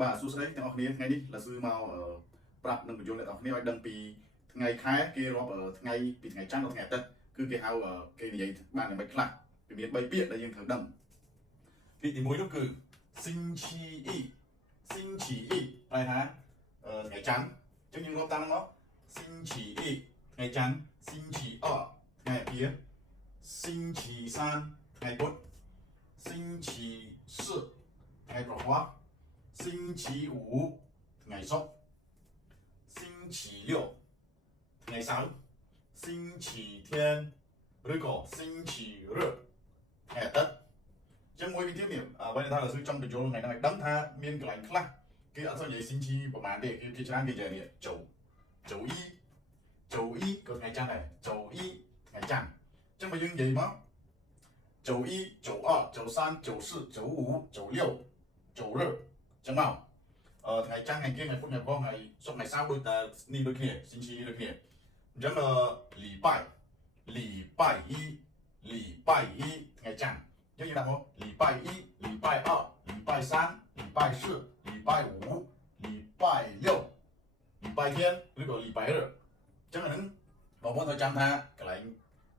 បាទសួស្តីទាំងអស់គ្នាថ្ងៃនេះលាស៊ឺមកប្រាប់នឹងបញ្យល់អ្នកទាំងអស់គ្នាឲ្យដឹងពីថ្ងៃខែគេរាប់ថ្ងៃពីថ្ងៃច័ន្ទដល់ថ្ងៃអាទិត្យគឺគេហៅគេនិយាយបានយ៉ាងម៉េចខ្លះវាមាន3ពាក្យដែលយើងត្រូវដឹងពាក្យទី1នោះគឺ星期一星期一ប្រែថាថ្ងៃច័ន្ទអញ្ចឹងយើងរាប់តាមហ្នឹងមក星期一ថ្ងៃច័ន្ទ星期二ថ្ងៃអាគារ星期三ថ្ងៃពុធ星期四ថ្ងៃប្រហ័ស星期五ថ្ងៃសុក្រ星期六ថ្ងៃសៅរ៍星期天ឬក៏星期日ថ្ងៃអាទិត្យអញ្ចឹងមួយវិញទៀតនេះអ្វីដែលថាលាស៊ឺចង់បញ្យល់ថ្ងៃហ្នឹងឲ្យដឹងថាមានកន្លែងខ្លះគេអត់សូវនិយាយ星期ប្រហែលទេគេច្រើនគេនិយាយនេះ周一ក៏ថ្ងៃច័ន្ទដែរ周一ថ្ងៃច័ន្ទអញ្ចឹងបើយើងនិយាយមក周一周二周三周四周五周六周日ចឹងមកថ្ងៃច័ន្ទថ្ងៃគៀថ្ងៃពុធថ្ងៃព្រហស្បតិ៍ថ្ងៃសុក្រថ្ងៃសៅរ៍ដូចតែនេះដូចគ្នា星期一ដូចគ្នាអញ្ចឹង礼拜一ថ្ងៃច័ន្ទអញ្ចឹងយើងដាក់មក礼拜一礼拜二礼拜三礼拜四礼拜五礼拜六礼拜天ឬក៏礼拜日អញ្ចឹងអាហ្នឹងបងប្អូនត្រូវចាំថាកន្លែង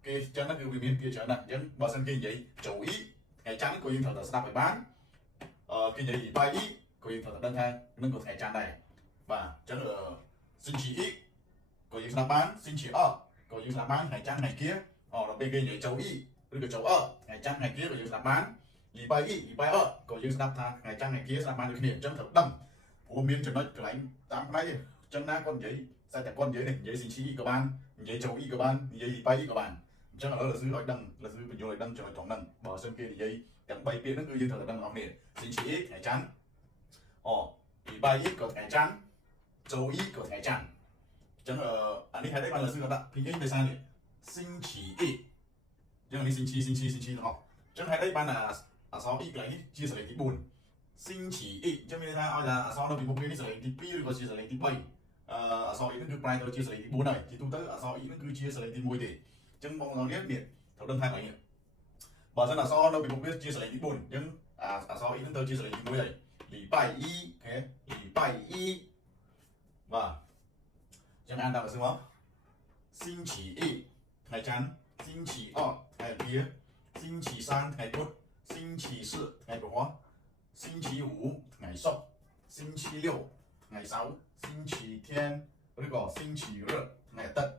គេអញ្ចឹងហ្នឹងគឺវាមានពាក្យច្រើនណាស់អញ្ចឹងបើសិនគេនិយាយ周一ថ្ងៃច័ន្ទក៏យើងត្រូវតែស្ដាប់ឲ្យបានគេនិយាយ礼拜一ក៏យើងត្រូវតែដឹងថានឹងក៏ថ្ងៃច័ន្ទដែរបាទអញ្ចឹង星期一ក៏យើងស្ដាប់បាន星期二ក៏យើងស្ដាប់បានថ្ងៃច័ន្ទថ្ងៃគៀដល់ពេលគេនិយាយ周一ឬក៏周二ថ្ងៃច័ន្ទថ្ងៃគៀក៏យើងស្ដាប់បាន礼拜一礼拜二ក៏យើងស្ដាប់ថាថ្ងៃច័ន្ទថ្ងៃគៀស្ដាប់បានដូចគ្នាអញ្ចឹងត្រូវដឹងព្រោះមានចំណុចកន្លែងតាមផ្នែកអញ្ចឹងណាគាត់និយាយតែគាត់និយាយនេះនិយាយ星期一ក៏បាននិយាយ周一ក៏បាននិយាយ礼拜一ក៏បានអញ្ចឹងឥឡូវលាស៊ឺឲ្យដឹងលាស៊ឺបញ្យល់ឲ្យដឹងចំណុចត្រង់ហ្នឹងបើសិនគេនិយាយទាំង3ពាក្យហ្នឹងគឺយើងត្រូវតែដឹងអស់គ្នា星期一ថ្ងៃច័ន្ទ礼拜一ក៏ថ្ងៃច័ន្ទ周一ក៏ថ្ងៃច័ន្ទអញ្ចឹងអានេះហេតុអីបានលាស៊ឺដាក់ពីអីដោយសារនេះ星期一អញ្ចឹងនេះ星期ទាំងអស់អញ្ចឹងហេតុអីបានអក្សរ e កន្លែងនេះជាសលេងទី4星期一អញ្ចឹងមានន័យថាឲ្យថាអក្សរនៅពីមុខនេះសលេងទី2ឬក៏ជាសលេងទី3អក្សរ e ហ្នឹងគឺប្រែទៅជាសលេងទី4ហើយជាទូទៅអក្សរ e ហ្នឹងគឺជាសលេងទី1ទេអញ្ចឹងបងប្អូននេះត្រូវដឹងថាកន្លែងនេះបើមិនអក្សរនៅពីមុខនេះជាសលេងទី4អញ្ចឹងអក្សរ e ហ្នឹងទៅជាសលេងទី1ហើយ礼拜一អូខេ礼拜一បាទអញ្ចឹងអានតាមលាស៊ឺមក星期一ថ្ងៃច័ន្ទ星期二ថ្ងៃអាគារ星期三ថ្ងៃពុធ星期四ថ្ងៃប្រហ័ស星期五ថ្ងៃសុក្រ星期六ថ្ងៃសៅរ៍星期天ឬក៏星期日ថ្ងៃអាទិត្យ